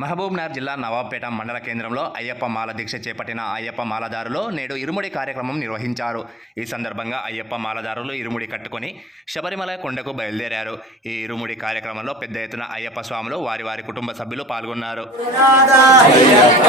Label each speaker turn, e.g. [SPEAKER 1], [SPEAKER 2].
[SPEAKER 1] మహబూబ్నగర్ జిల్లా నవాబ్పేట మండల కేంద్రంలో అయ్యప్ప మాల దీక్ష చేపట్టిన అయ్యప్ప మాలదారులు నేడు ఇరుముడి కార్యక్రమం నిర్వహించారు. ఈ సందర్భంగా అయ్యప్ప మాలదారులు ఇరుముడి కట్టుకొని శబరిమల కొండకు బయలుదేరారు. ఈ ఇరుముడి కార్యక్రమంలో పెద్ద ఎత్తున అయ్యప్ప స్వాములు వారి వారి కుటుంబ సభ్యులు పాల్గొన్నారు.
[SPEAKER 2] అయ్యప్ప